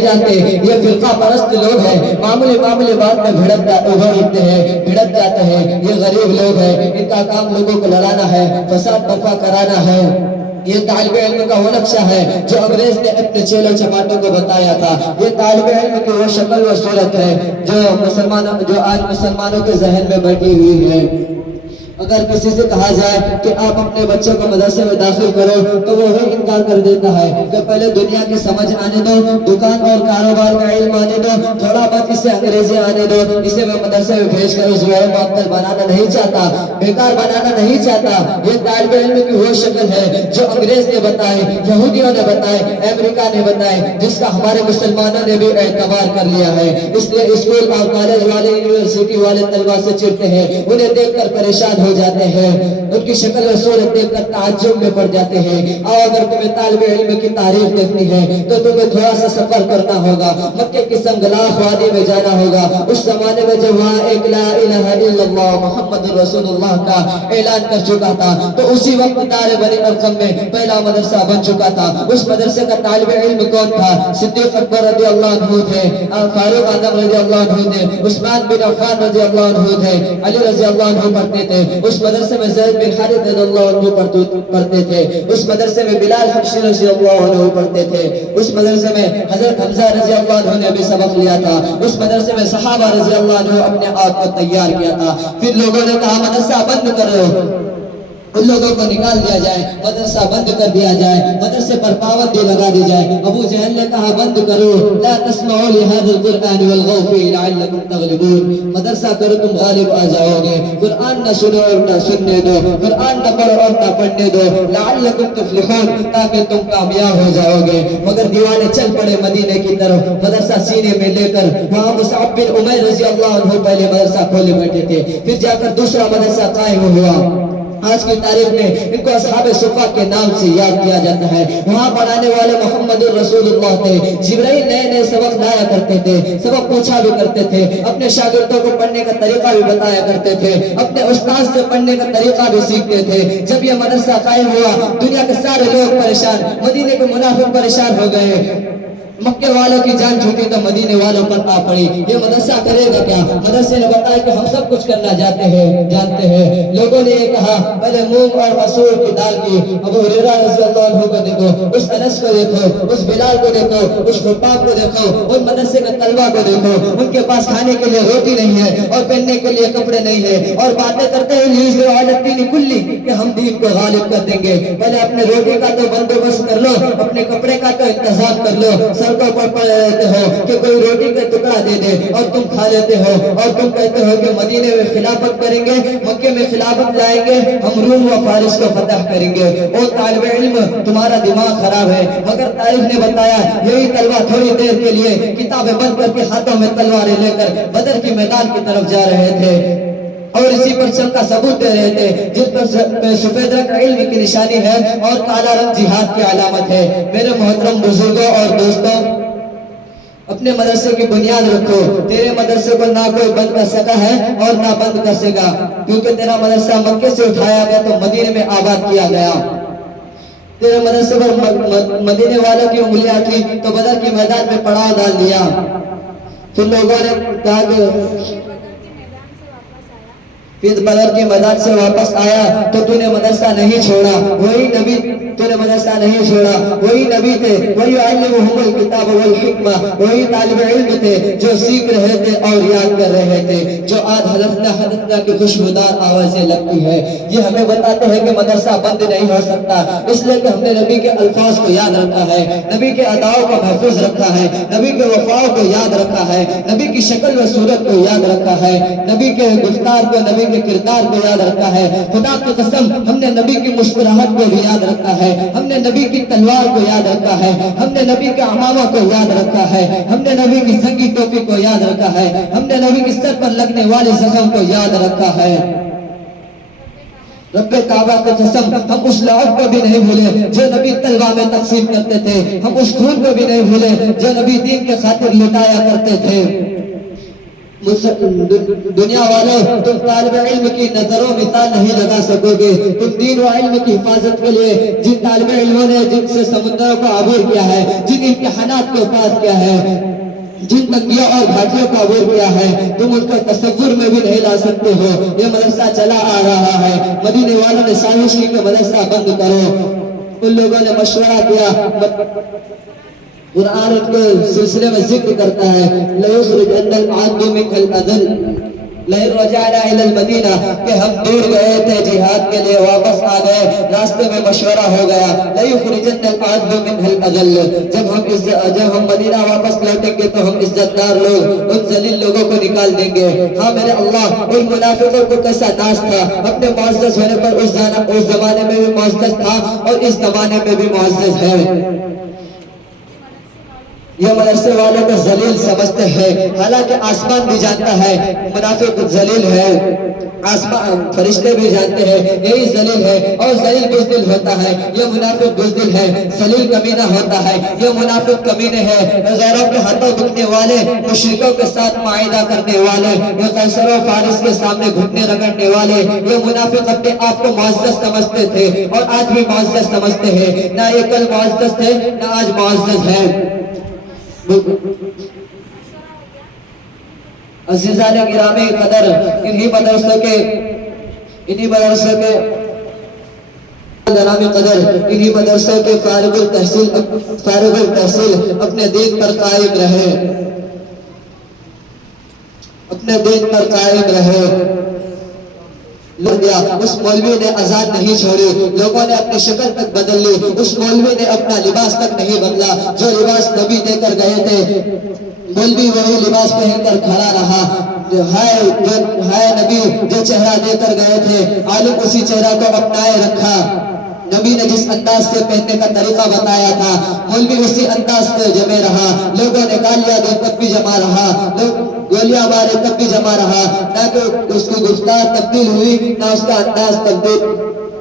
جاتے یہ فرقہ پرست لوگ ہیں، معمولی بات میں بھڑک جاتے ہیں۔ یہ غریب لوگ ہیں، ان کا کام لوگوں کو لڑانا ہے، فساد برپا کرانا ہے۔ یہ طالب علم کا وہ نقشہ ہے جو انگریز نے اپنے چیلوں چپاٹوں کو بتایا تھا۔ یہ طالب علم کی وہ شکل و صورت ہے جو آج مسلمانوں کے ذہن میں بیٹھی ہوئی ہے۔ اگر کسی سے کہا جائے کہ آپ اپنے بچوں کو مدرسے میں داخل کرو تو وہ انکار کر دیتا ہے کہ پہلے دنیا کی سمجھ آنے دو، دکان اور کاروبار کا علم آنے دو، تھوڑا بہت اسے انگریزی آنے دو، اسے میں مدرسے میں بھیج کر اس غیر معطل بنانا نہیں چاہتا، بیکار بنانا نہیں چاہتا۔ یہ طالب علم کی وہ شکل ہے جو انگریز نے بتائے، یہودیوں نے بتائے، امریکہ نے بتائے، جس کا ہمارے مسلمانوں نے بھی اعتبار کر لیا ہے۔ اس لیے اسکول اور کالج والے، یونیورسٹی والے طلبہ سے چڑھتے ہیں، انہیں دیکھ کر پریشان ہو جاتے ہیں، ان کی شکل و صورت دیکھ کر تعجب میں پڑ جاتے ہیں۔ اور اگر تمہیں طالب علم کی تاریخ دیکھنی ہے تو تمہیں تھوڑا سا سفر کرنا ہوگا، مکے کی سنگلاخ وادی میں جانا ہوگا۔ اس زمانے میں جب وہاں ایک لا الہ الا اللہ محمد رسول اللہ کا اعلان کر چکا تھا تو اسی وقت دار بنی ارقم میں پہلا مدرسہ بن چکا تھا۔ اس مدرسے کا طالب علم کون تھا؟ صدیق اکبر رضی اللہ عنہ تھے، فاروق اعظم رضی اللہ عنہ تھے، عثمان بن عفان رضی اللہ عنہ تھے، علی رضی اللہ عنہ پڑھتے تھے۔ اس مدرسے میں زید بن حارث رضی اللہ عنہ پڑھتے تھے۔ اس مدرسے میں بلال حبشی رضی اللہ عنہ پڑھتے تھے۔ اس مدرسے میں حضرت حمزہ رضی اللہ عنہ نے بھی سبق لیا تھا۔ اس مدرسے میں صحابہ رضی اللہ عنہ اپنے آپ کو تیار کیا تھا۔ پھر لوگوں نے کہا مدرسہ بند کرو، ان لوگوں کو نکال دیا جائے، مدرسہ بند کر دیا جائے، مدرسے پر پابندی لگا دی جائے۔ ابو جہل نے کہا بند کرو، لا تسمعوا لهذا القرآن والغوا فيه لعلكم تغلبون، مدرسہ کرو تم غالب آ جاؤ گے، قرآن نہ سنو اور نہ سننے دو، قرآن نہ پڑھو اور نہ پڑھنے دو، لعلكم تفلحون، تاکہ تم کامیاب ہو جاؤ گے۔ مگر دیوانے چل پڑے مدینے کی طرف، مدرسہ سینے میں لے کر۔ وہاں مصعب بن عمیر رضی اللہ عنہ پہلے مدرسہ کھولے بیٹھے تھے، پھر جا کر دوسرا مدرسہ قائم ہوا۔ آج کی تاریخ میں ان کو اصحاب صفا کے نام سے یاد کیا جاتا ہے۔ وہاں پڑھانے والے محمد رسول اللہ تھے۔ جبرائیل نئے سبق لایا کرتے تھے، سبق پوچھا بھی کرتے تھے، اپنے شاگردوں کو پڑھنے کا طریقہ بھی بتایا کرتے تھے، اپنے استاد سے پڑھنے کا طریقہ بھی سیکھتے تھے۔ جب یہ مدرسہ قائم ہوا دنیا کے سارے لوگ پریشان، مدینے کے منافق پریشان ہو گئے۔ مکے والوں کی جان چھوٹی تو مدینے والوں پر آ پڑی، یہ مدرسہ کرے گا کیا؟ مدرسے نے بتایا کہ ہم سب کچھ کرنا جانتے ہیں۔ لوگوں نے یہ کہا پہلے مونگ اور مسور کی دال کی، ابو ہریرہ رضی اللہ عنہ کو دیکھو، اس انس کو دیکھو، اس بلال کو دیکھو، اس خباب کو دیکھو، ان مدرسے کے طلبہ کو دیکھو، ان کے پاس کھانے کے لیے روٹی نہیں ہے اور پہننے کے لیے کپڑے نہیں ہے، اور باتیں کرتے ہیں لیزو علی الدین کلی کہ ہم دین کو غالب کر دیں گے۔ پہلے اپنے روٹی کا تو بندوبست کر لو، اپنے کپڑے کا تو انتظام کر لو۔ سڑکوں پر پڑ رہتے ہو کہ کوئی روٹی کا ٹکڑا دے دے اور تم کھا لیتے ہو، اور تم کہتے ہو کہ مدینے میں خلافت کریں گے، مکے میں خلافت لائیں گے، ہم روم و فارس کو فتح کریں گے۔ او طالب علم تمہارا دماغ خراب ہے۔ مگر تاریخ نے بتایا یہی طلبہ تھوڑی دیر کے لیے کتابیں بند کر کے ہاتھوں میں تلواریں لے کر بدر کی میدان کی طرف جا رہے تھے اور اسی پر سب کا ثبوت دے رہے تھے، جس پر سفید رنگ علم کی نشانی ہے اور کالا رنگ جہاد کی علامت ہے۔ میرے محترم بزرگوں اور دوستوں، اپنے مدرسے کی بنیاد رکھو۔ تیرے مدرسے کو نہ کوئی بند کر سکا ہے اور نہ بند کر سکا، کیونکہ تیرا مدرسہ مکے سے اٹھایا گیا تو مدینے میں آباد کیا گیا۔ تیرے مدرسے پر مدینے والوں کی انگلیاں تھی تو بدر کی میدان میں پڑاؤ ڈال دیا۔ پھر لوگوں نے کہا کہ پھر بدر کے میدان سے واپس آیا تو تو نے مدرسہ نہیں چھوڑا، وہی نبی تو نے مدرسہ نہیں چھوڑا، وہی نبی تھے، وہی علمہم الکتاب والحکمہ، وہی طالب علم تھے جو سیکھ رہے تھے اور یاد کر رہے تھے، جو آج حدثنا کی خوشبودار آوازیں لگتی ہے۔ یہ ہمیں بتاتے ہیں کہ مدرسہ بند نہیں ہو سکتا، اس لیے کہ ہم نے نبی کے الفاظ کو یاد رکھا ہے، نبی کے اداؤں کو محفوظ رکھا ہے، نبی کے وفاؤں کو یاد رکھا ہے، نبی کی شکل و صورت کو یاد رکھا ہے، نبی کے گفتار کو، نبی کے کردار کو یاد رکھا ہے۔ خدا کی قسم ہم نے نبی کی مسکراہٹ کو بھی یاد رکھا ہے، ہم نے نبی کی تلوار کو یاد رکھا ہے، ہم نے نبی کے عمامہ کو یاد رکھا ہے، ہم نے نبی کی زنگی ٹوپی کو یاد رکھا ہے، ہم نے نبی کے سر پر لگنے والے زخم کو یاد رکھا ہے۔ رب کعبہ کی قسم ہم اس لعب کو بھی نہیں بھولے جو نبی طلبہ میں تقسیم کرتے تھے، ہم اس خون کو بھی نہیں بھولے جو نبی دین کے خاطر لٹایا کرتے تھے۔ دنیا والوں تم طالب علم کی نظروں مثال نہیں لگا سکو گے. تم دین و علم کی حفاظت کے لیے جن طالب علموں نے جن سے سمندروں کو عبور کیا ہے, جن امتحانات کو پاس کیا ہے, جن تنگیوں اور گھاٹیوں کا عبور کیا ہے, تم ان کا تصور میں بھی نہیں لا سکتے ہو. یہ مدرسہ چلا آ رہا ہے, مدینے والوں نے سازش کی کہ مدرسہ بند کرو. ان لوگوں نے مشورہ کیا. قرآن ان کے سلسلے میں ذکر کرتا ہے لَيُخْرِجَنَّ الْعَبْدُ مِنْهَا الْأَذَلِ لئن رجعنا الى المدینہ, کہ ہم دور گئے تھے جہاد کے لیے, واپس آ گئے, راستے میں مشورہ ہو گیا. لَيُخْرِجَنَّ الْعَبْدُ مِنْهَا الْأَذَلِ جب ہم مدینہ واپس لوٹیں گے تو ہم عزت دار لوگ ان ذلیل لوگوں کو نکال دیں گے. ہاں میرے اللہ, ان منافقوں کو کیسا ناز تھا, اپنے معزز ہونے پر اس زمانے میں بھی معزز تھا اور اس زمانے میں بھی معزز ہے. یہ مدرسے والوں کو ذلیل سمجھتے ہیں, حالانکہ آسمان بھی جانتا ہے منافق ذلیل ہے. آسمان فرشتے بھی جانتے ہیں یہی ذلیل ہے, اور ذلیل بزدل ہوتا ہے. یہ منافق بزدل ہے, ذلیل کمینہ ہوتا ہے. یہ منافق کمینے ہیں, غیروں کے ہاتھوں دکھنے والے, مشرکوں کے ساتھ معاہدہ کرنے والے, یہ قیصر و فارس کے سامنے گھٹنے رگڑنے والے. یہ منافق اپنے آپ کو معزز سمجھتے تھے اور آج بھی معزز سمجھتے ہیں. نہ یہ کل معزز تھے نہ آج معزز ہیں. عزیزان گرامی قدر, انہی مدرسوں کے گرامی قدر انہی مدرسوں کے فارغ التحصیل اپنے دین پر قائم رہے, اپنے دین پر قائم رہے. اس مولوی نے اذان نہیں چھوڑی, لوگوں نے اپنی شکل تک بدل لی, اس مولوی نے اپنا لباس تک نہیں بدلا. جو لباس نبی دے کر گئے تھے مولوی وہی لباس پہن کر کھڑا رہا. ہے نبی جو چہرہ دے کر گئے تھے عالم اسی چہرہ کو اپنائے رکھا. نبی نے جس انداز سے پہننے کا طریقہ بتایا تھا مولوی اسی انداز سے جمے رہا. لوگوں نے گالیاں دی تب بھی جمع رہا, گولیاں مارے تب بھی جمع رہا. نہ کہ اس کی گفتار تبدیل ہوئی نہ اس کا انداز تبدیل,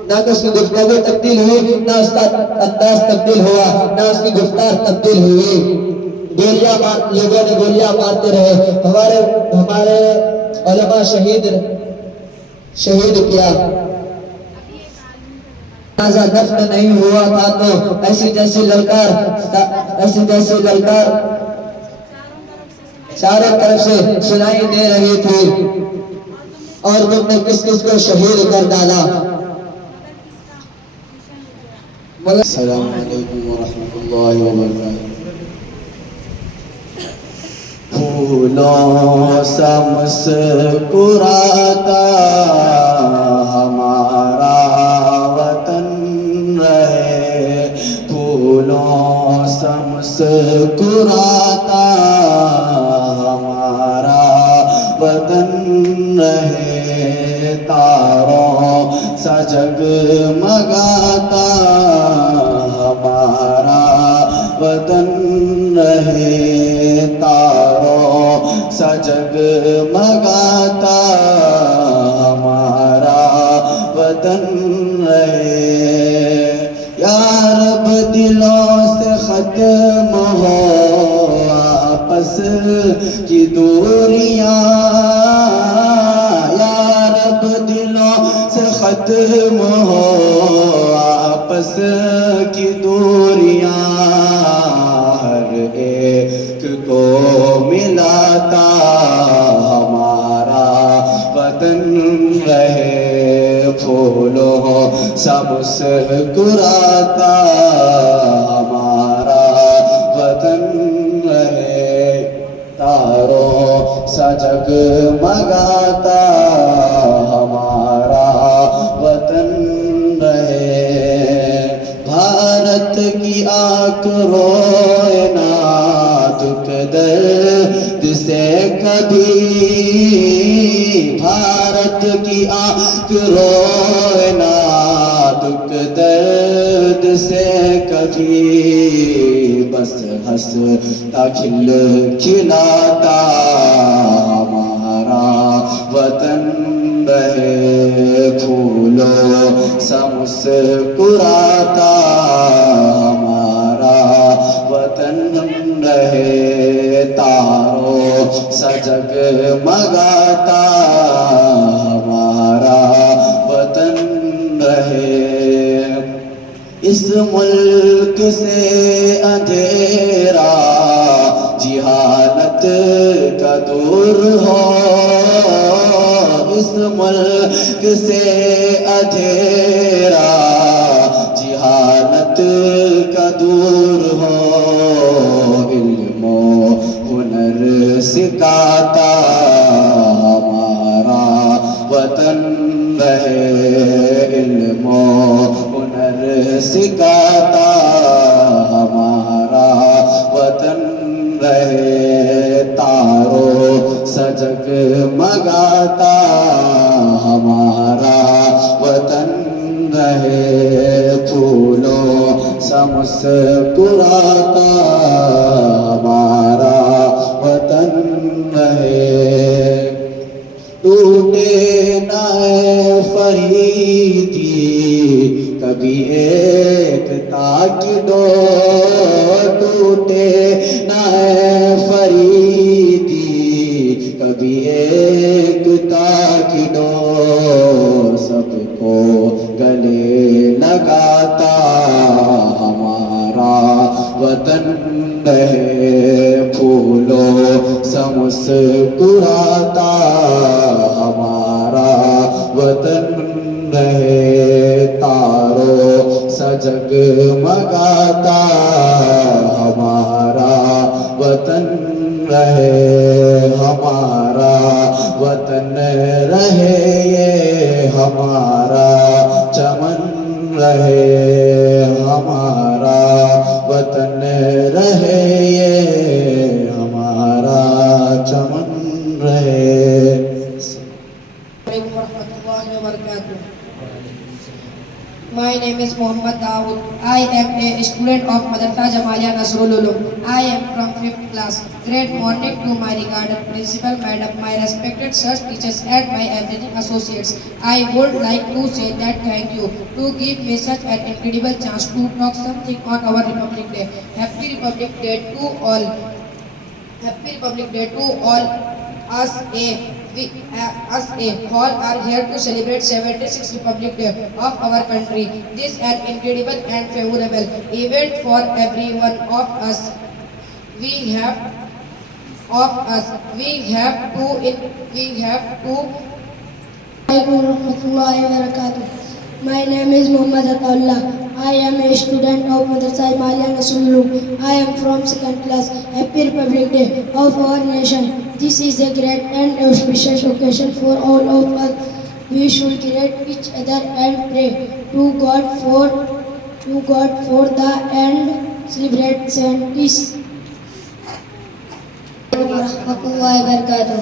نہ کہ اس کی گفتگو تبدیل ہوئی نہ اس کا انداز تبدیل ہوا, نہ اس کی گفتار تبدیل ہوئی. لوگوں نے گولیاں مارتے رہے. ہمارے علماء شہید کیا. جنازہ دفن نہیں ہوا تھا تو ایسی جیسی للکار چاروں طرف سے سنائی دے رہی تھی, اور تم نے کس کس کو شہید کر ڈالا. السلام علیکم ورحمۃ اللہ وبرکاتہ. پھولوں سا مسکراتا ہمارا وطن رہے, پھولوں سا مسکراتا ہمارا وطن رہے, تاروں سا جگمگاتا ہمارا وطن رہے, تاروں سا جگمگاتا ہمارا وطن رہے. یا رب دلوں سے ختم ہو آپس کی دوریاں, یا رب دلوں سے ختم ہو آپس کی دوریاں, ہر ایک کو ملاتا ہمارا وطن رہے, پھولوں سا مسکراتا ہمارا وطن رہے, تاروں سا جگمگاتا ہمارا وطن رہے. بھارت کی آنکھ روئے نا دکھ درد سے کبھی, بھارت کی آنکھ روئے نا دکھ درد سے کبھی, بس ہنستا کھلاتا ہمارا وطن رہے, پھولوں سا مسکراتا ہمارا وطن رہے, تاروں سا سجگمگاتا ہمارا وطن رہے، اس ملک سے اندھیرا جہالت کا دور ہو، اس ملک سے اندھیرا جہالت کا دور ہو، علم و ہنر سکھاتا ہمارا وطن رہے، علم و ہنر سکھاتا ہمارا وطن رہے، تاروں سجگمگاتا ہمارا وطن رہے، پھولوں سا مسکراتا ہمارا وطن رہے، ٹوٹے نہ فریدی کبھی ایکتا کی ڈور، ٹوٹے نہ فریدی کبھی ایکتا کی ڈور، سب کو گلے لگاتا ہمارا وطن رہے، پھولوں سا مسکراتا ہمارا وطن رہے، تاروں سا جگمگاتا ہمارا وطن رہے، ہمارا وطن رہے، یہ ہمارا چمن رہے، ہمارا وطن رہے، یہ ہمارا چمن رہے۔ My name is Mohammad Dawood. I am a student of Madrasa Jamalia Nasrul Ulum. I am from 5th class. Great morning to my regarded principal madam, my respected sir, teachers and my everything associates. I would like to say that thank you to give me such an incredible chance to talk something on our Republic Day. Happy Republic Day to all. Happy Republic Day to all. Us all are here to celebrate 76th Republic Day of our country. This is an incredible and favorable event for every one of us. We have to Assalamualaikum warahmatullahi wabarakatuh. My name is Muhammad Ataullah. I am a student of Madrasa Jamalia Nasrul Ulum. I am from 2nd class. Happy Republic Day of our nation. This is a great and auspicious occasion for all of us. We should greet each other and pray to God for the and celebrate 70s. warahmatullahi wabarakatuh.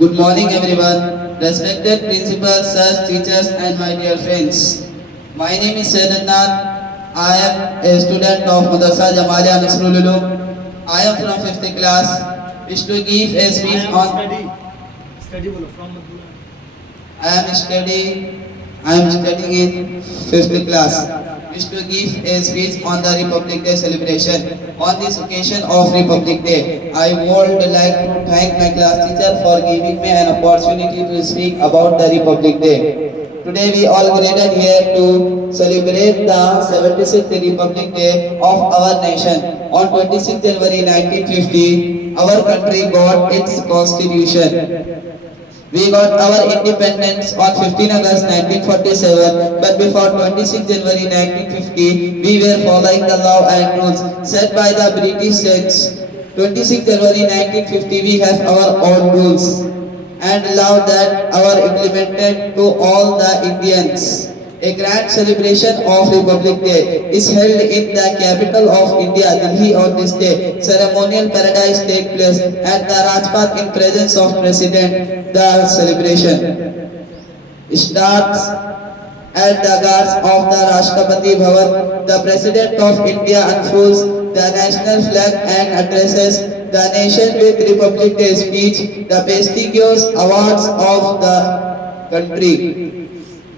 Good morning everyone, respected principals, sirs, teachers and my dear friends. My name is Sayyid Adnan. I am a student of Madrasa Jamaliya Nasrul Ulum. I am from 5th class. Wish to give a speech on I am studying in 5th class. Wish to give a speech on the Republic Day celebration. On this occasion of Republic Day, I would like to thank my class teacher for giving me an opportunity to speak about the Republic Day. Today we all gathered here to celebrate the 76th Republic Day of our nation. On 26 January 1950, our country got its constitution. We got our independence on 15 August 1947, but before 26 January 1950, we were following the law and rules set by the British states. 26 January 1950, we have our own rules and law that are implemented to all the Indians. A grand celebration of Republic Day is held in the capital of India, Delhi on this day. Ceremonial paradise takes place at the Rajpath in presence of President. The celebration starts at the guards of the Rashtrapati Bhavan. The President of India unfurls the national flag and addresses the nation with Republic Day speech. The prestigious awards of the country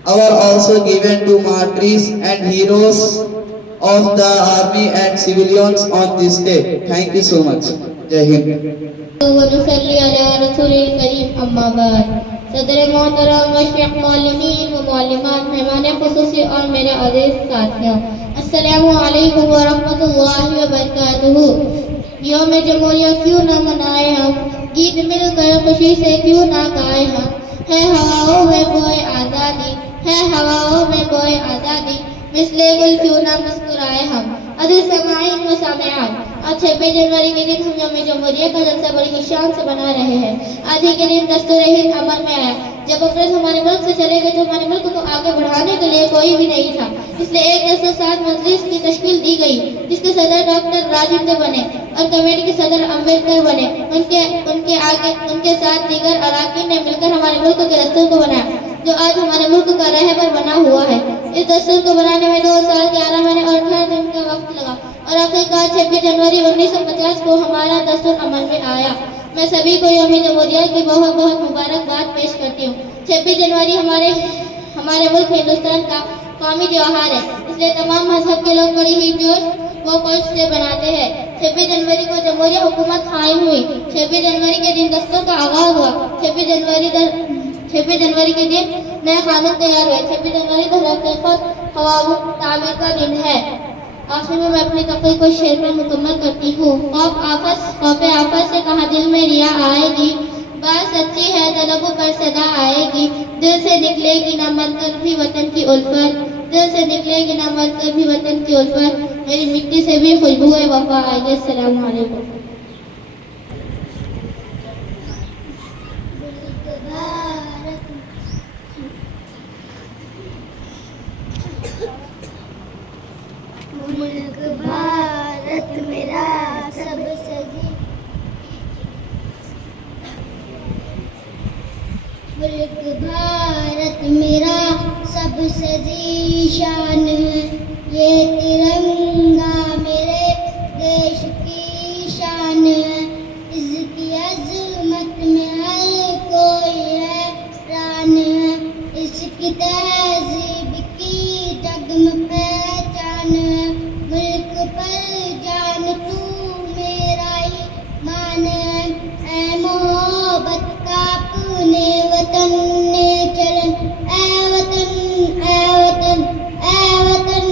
are also given to martyrs and heroes of the army and civilians on this day. Thank you so much. Jai Hind. ونصلي على رسول الكريم أما بعد. صدر محترم مشرق معلمین و معلمات، مہمان خصوصی اور میرے عزیز ساتھیوں، السلام علیکم ورحمۃ اللہ وبرکاتہ۔ یوم جمہوریہ کیوں نہ منائے ہم، گیت مل کر خوشی سے کیوں نہ گائے ہم، ہے ہواؤں میں بوئے آزادی، ہے ہواؤں میں بوئے آزادی، مثل گل کیوں نہ مسکرائے ہم۔ عزیز سامعین و سامعات، آج 26 جنوری کے دن ہم یوم جمہوریہ کا جلسہ بڑی شان سے بنا رہے ہیں۔ آج ہی کے دن دستور ہند عمل میں آیا۔ جب انگریز ہمارے ملک سے چلے گئے تو ہمارے ملک کو آگے بڑھانے کے لیے کوئی بھی نہیں تھا۔ اس لیے ایک 107 مجلس کی تشکیل دی گئی جس کے صدر ڈاکٹر راجندر بنے اور کمیٹی کے صدر امبیڈکر بنے. ان کے ساتھ دیگر اراکین نے مل کر ہمارے ملک کے دستور کو بنایا جو آج ہمارے ملک کا رہبر بنا ہوا ہے. اس دستور کو بنانے میں 2 سال 11 مہینے اور 18 دن کا وقت لگا اور آخرکار 26 جنوری 1950 کو ہمارا دستور عمل میں آیا. میں سبھی کو یوم جمہوریہ کی بہت بہت مبارکباد پیش کرتی ہوں. 26 جنوری ہمارے ملک ہندوستان کا قومی تہوار ہے. اس لیے تمام مذہب کے لوگ بڑی ہی جوش و خروش سے مناتے ہیں. 26 جنوری کو جمہوریہ حکومت قائم ہوئی. 26 جنوری کے دن دستور کا آغاز ہوا. 26 جنوری کے دن نئے قانون تیار ہوئے. 26 جنوری کو حقیقت قوانین تعمیر کا دن ہے. آخر میں اپنی تقریر کو شعر میں مکمل کرتی ہوں. خوف آفت سے کہاں دل میں ریا آئے گی، بات سچی ہے تو لبوں پر صدا آئے گی. دل سے نکلے گی نہ مر کر بھی وطن کی الفت، دل سے نکلے گی نہ مر کر بھی وطن کی الفت. میری مٹی سے بھی خوشبو وفا آئے گی. السلام علیکم. ملک بھارت میرا سب سے ملک بھارت میرا سب سے ذیشان ہے. یہ ترنگا میرے دیش کی شان ہے. اس کی عظمت میں ہر کوئی حیران ہے. اس کی تہذیب کی جگمگ پہچان ہے. ملک پر جان تو میرا ایمان ہے. اے محبت کا اپنے وطن نے چلن. اے وطن اے وطن اے وطن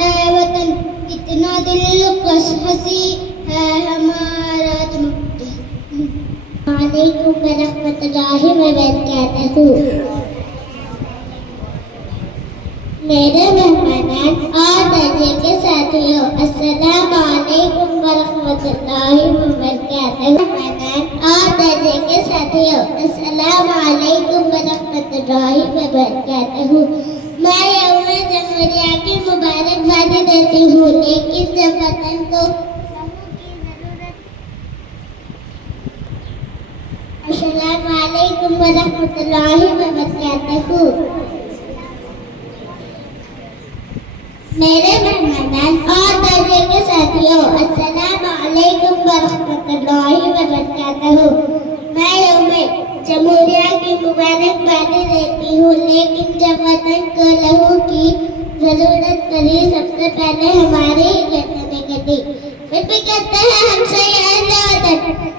اے وطن کتنا دلکش ہنسی ہے ہمارا چمکتا. وعلیکم ورحمۃ اللہ وبرکاتہ. میرے مہمانان اور درجے کے ساتھیوں، السلام علیکم ورحمۃ اللہ وبرکاتہ. مہمانان اور درجے کے ساتھیوں، السلام علیکم ورحمۃ اللہ وبرکاتہ. میں یوم جمہوریہ کی مبارکباد دیتی ہوں، لیکن جب وطن کو السلام علیکم ورحمۃ اللہ وبرکاتہ. میرے مہمانان اور درجے کے ساتھیوں، السلام علیکم ورحمۃ اللہ وبرکاتہ. میں یوم جمہوریہ کی مبارکباد دیتی ہوں، لیکن جب وطن کو لہو کی ضرورت پڑی سب سے پہلے ہمارے ہی وطن نے کٹی. پھر بھی کہتے ہیں ہم سے یہ وطن،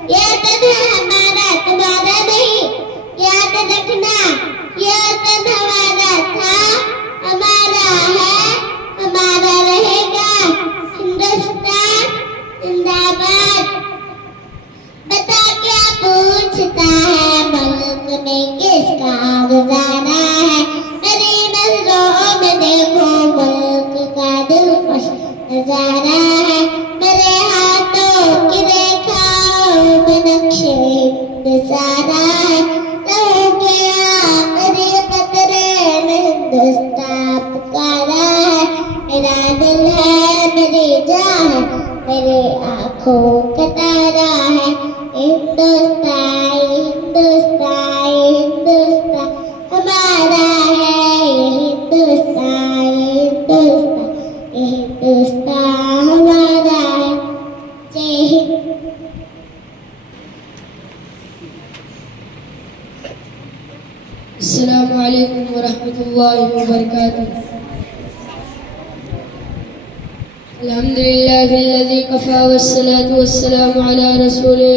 یہ وطن ہے ہمارا تمہارا نہیں. یاد رکھنا یہ وطن ہمارا تھا، ہمارا ہے، ہمارا رہے گا. ہندوستان زندہ باد. بتا کیا پوچھتا ہے ملک میں کس کا گزارا ہے. میری نظروں میں دیکھو ملک کا دلکش نظارہ ہے. میرے ہاتھوں کی ریکھاؤں میں نقشے نثارہ ہے. لہو کے آخری قطرے میں ہندوستان پکارا ہے. میرا دل ہے، میری جان ہے، میرے آنکھوں کا تارا ہے. ہندوستان ہندوستان ہندوستان ہمارا ہے. یہ ہندوستان ہندوستان یہ ہندوستان ہمارا ہے. جے ہند. السلام علیکم ورحمۃ اللہ وبرکاتہ. الحمد لله الذي كفى والصلاة والسلام على رسوله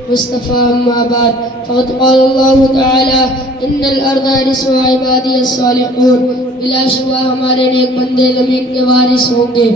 المصطفى. أما بعد فقد قال الله تعالى إن الأرض يرثها عبادي الصالحون. بلا شبہ ہمارے نیک بندے زمین کے وارث ہوں گے.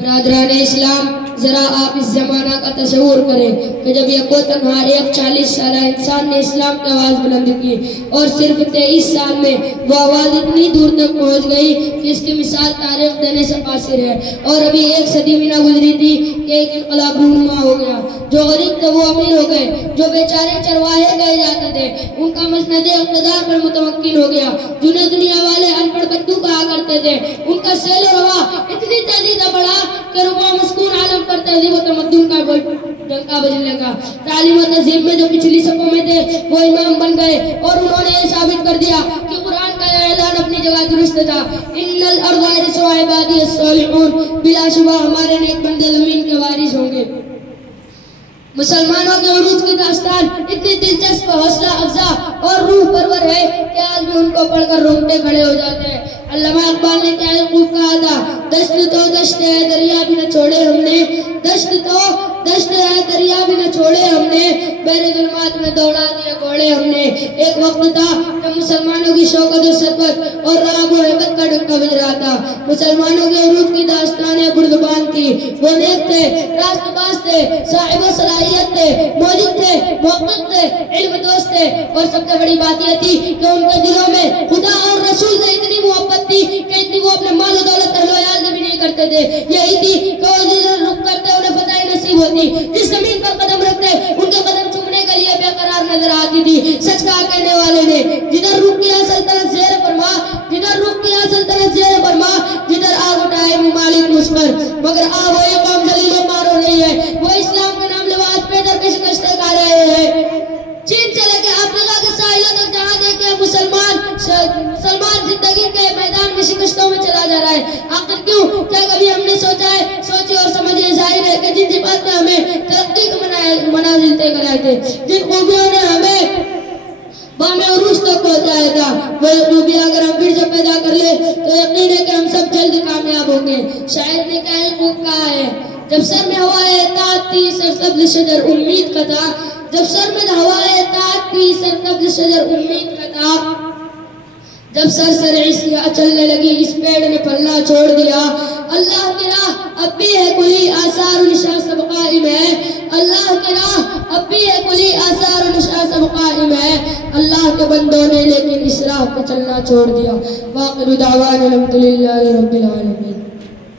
برادران اسلام، ذرا آپ اس زمانہ کا تصور کریں کہ جب یہ کو تنہا ایک 40 سالہ انسان نے اسلام کی آواز بلند کی اور صرف 23 سال میں وہ آواز اتنی دور تک پہنچ گئی کہ اس کی مثال تاریخ دینے سے قاصر ہے، اور ابھی 1 صدی بھی نہ گزری تھی کہ ایک انقلاب رونما ہو گیا۔ جو غریب تھے وہ امیر ہو گئے، جو بیچارے چرواہے کہے جاتے تھے ان کا مسند اقتدار پر متمکن ہو گیا، جنہیں دنیا والے ان پڑھ بدو کہا کرتے تھے ان کا سیل و روا اتنی تیزی سے بڑھا کہ ربع مسکون عالم پر تہذیب و تمدن کا ڈنکا بجنے کا۔ تعلیم و تہذیب میں جو پچھلی صفوں میں تھے وہ امام بن گئے اور انہوں نے یہ ثابت کر دیا کہ قرآن کا یہ اعلان اپنی جگہ درست تھا، ان الارض یرثها عبادی الصالحون، بلا شبہ ہمارے نیک بندے زمین کے وارث ہوں گے۔ مسلمانوں کے عروج کی داستان اتنی دلچسپ، حوصلہ افزا اور روح پرور ہے کہ آج بھی ان کو پڑھ کر رونگٹے کھڑے ہو جاتے ہیں۔ علامہ اقبال نے کیا خوب کہا تھا، دشت تو دشت ہے دریا بھی نہ چھوڑے ہم نے، دشت تو دشت ہے دریا بھی نہ چھوڑے ہم نے، بحر ظلمات میں دوڑا دیے گھوڑے ہم نے۔ ایک وقت تھا جب مسلمانوں کی شوکت و شفقت اور رغب و ہیبت کا ڈنکا بج رہا تھا۔ مسلمانوں کے عروج کی داستانیں بردبان تھی، وہ نیک تھے، راست باز تھے، صاحب و صلاحیت تھے، موجود تھے، محقق تھے، علم دوست تھے، اور سب سے بڑی بات یہ تھی کہ ان کے دلوں میں خدا اور رسول سے اتنی محبت تھی کہ اتنی وہ اپنے مال و دولت اہل و عیال سے بھی نہیں کرتے تھے۔ یہی تھی کہ وہ جدھر رخ کرتے انہیں فتح نصیب ہوتی، جس زمین پر قدم رکھتے ان کے قدم چومنے کے لیے بے قرار نظر آتی تھی۔ سچ کہا کہنے والے نے، جدھر رخ کیا سلطنت زیر فرما، جدھر رخ کیا سلطنت زیر فرما، جدھر آگ اٹھائے ممالک مسمر، مگر وہی قوم ذلیل و خوار ہو رہی ہے، وہ اسلام کے نام لباس پہ در کے شکستیں کھا رہے ہیں۔ چین سے لے کے افریقہ کے ساحلوں تک جہاں دیکھے مسلمان زندگی کے میدان میں شکستوں میں چلا جا رہا ہے۔ آخر کیوں؟ کیا کبھی ہم نے سوچا ہے؟ سوچے اور سمجھے ظاہر ہے کہ جن صفات نے ہمیں ترقی کے منازل طے کرائے تھے، جن خوبیوں نے ہمیں بام عروج تک پہنچایا تھا، وہ خوبیاں اگر ہم پھر سے پیدا کر لیں تو یقین ہے کہ ہم سب جلد کامیاب ہوں گے۔ شاعر نے کیا خوب کہا ہے، جب سر میں ہوائے اطاعت تھی سرسبز شجر امید کا تھا، جب سر میں ہوائے اطاعت تھی سرسبز شجر امید کا تھا، جب سرسری سیاہ چلنے لگی اس پیڑ نے پھلنا چھوڑ دیا۔ اللہ کی راہ اب بھی ہے کلی آثار و نشاں سب قائم ہے، اللہ کی راہ اب بھی ہے کلی آثار و نشاں سب قائم ہے، اللہ کے بندوں نے لیکن اس راہ پہ چلنا چھوڑ دیا۔ واخر دعوانا الحمدللہ رب العالمین۔